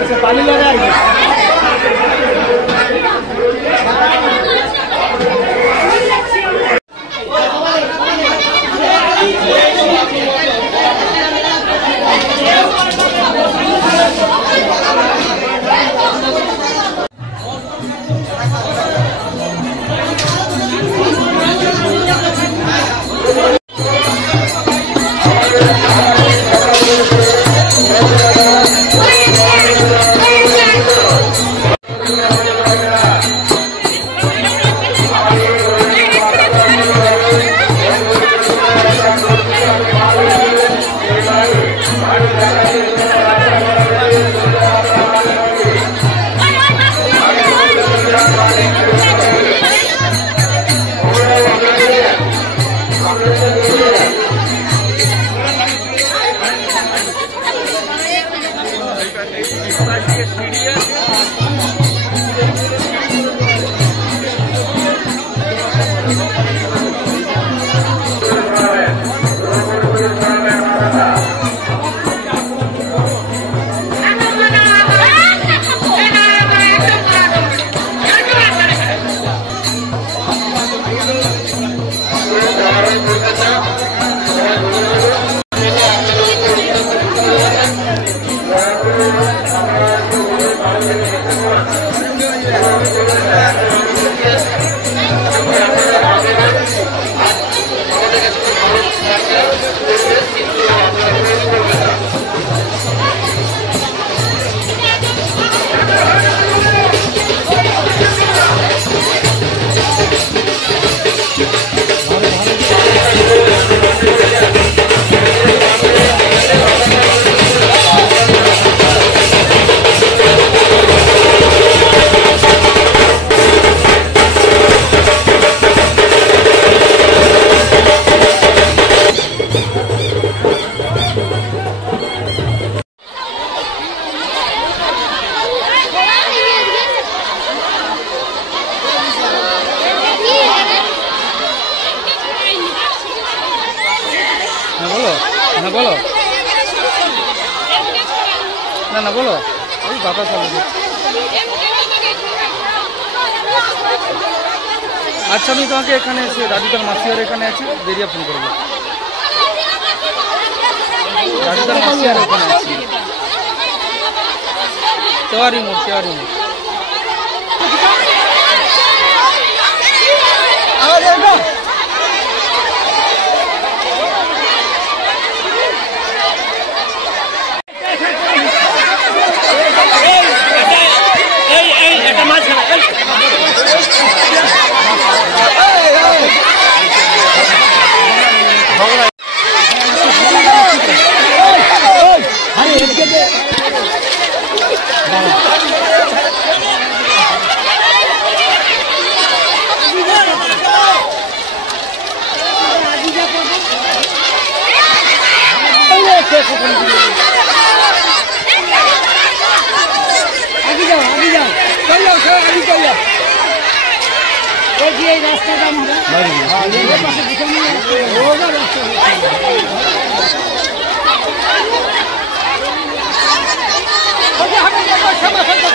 पानी लगा ना बोलो ना ना बोलो अभी बाबा चलो अच्छा আমি তোমাকে এখানে এসে রাজুদার মাসিয়ার এখানে আছে বেরিয়ে ফোন করব রাজুদার মাসিয়ার এখানে আছে তেওয়ারি মোড় আওয়াজ আসবে आगे जाओ चल जाओ आगे चल जाओ ये रास्ता का हमारा ये पास दुकान है होगा रास्ता ओके हम क्षमा करते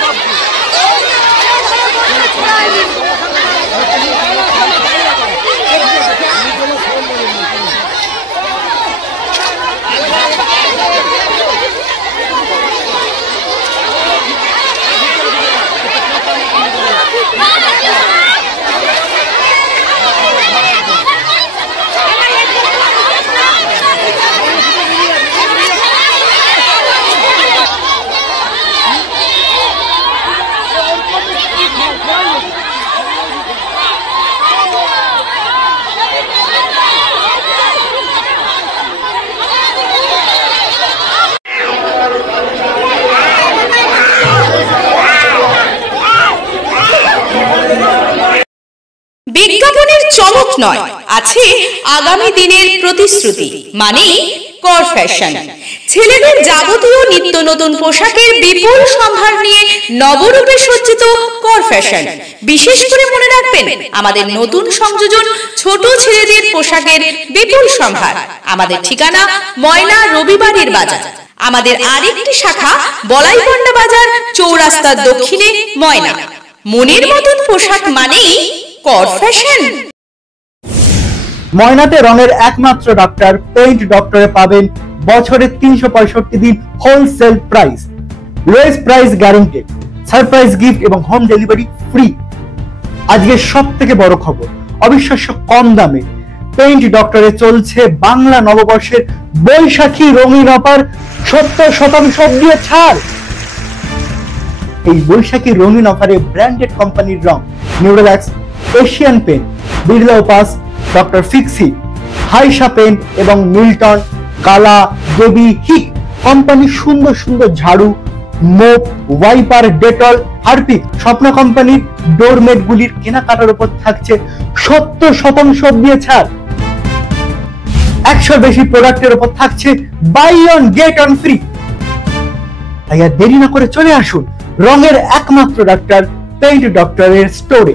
বিজ্ঞাপনের চমক নয় আছে আগামী দিনের প্রতিশ্রুতি মানে কর ফ্যাশন ছেলেদের যাবতীয় নিত্য নতুন পোশাকের বিপুল সম্ভার নিয়ে নবরূপে সজ্জিত কর ফ্যাশন বিশেষ করে মনে রাখবেন আমাদের নতুন সংযোজন ছোট ছেলেদের পোশাকের বিপুল সম্ভার আমাদের ঠিকানা ময়না রবিবারের বাজার আমাদের আরেকটি শাখা বলাইপন্ডা বাজার চৌরাস্তার দক্ষিণে ময়না। মনের মতন পোশাক মানেই কর ফ্যাশন। ময়নাতে রঙের একমাত্র ডক্টর পেইন্ট ডক্টরে পাবেন বছরে 365 দিন wholesale price, lowest price guaranteed, surprise gift এবং হোম ডেলিভারি ফ্রি। আজকে সব থেকে বড় খবর, অবিশ্বাস্য কম দামে পেইন্ট ডক্টরে চলছে বাংলা নববর্ষের বৈশাখী রঙিন অফার 70% দিয়ে ছাড়। এই বৈশাখী রঙিন অফারে ব্র্যান্ডেড কোম্পানির রং Nerolac, Asian paint, Birla Opus, doctor Fixit, হাইসা পেইন্ট এবং মিল্টন, কালা, দেবী, হিক কোম্পানির সুন্দর সুন্দর ঝাড়ু, মোপ, ওয়াইপার, ডেটল, হারপিক, স্বপ্ন কোম্পানির ডোরমেট গুলির কেনাকাটার উপর থাকছে 70% দিয়ে ছাড়। 100 বেশি প্রোডাক্টের উপর থাকছে buy one get one free. তাই আর দেরি না করে চলে আসুন রঙের একমাত্র ডক্টর পেইন্ট ডক্টরের স্টোরে।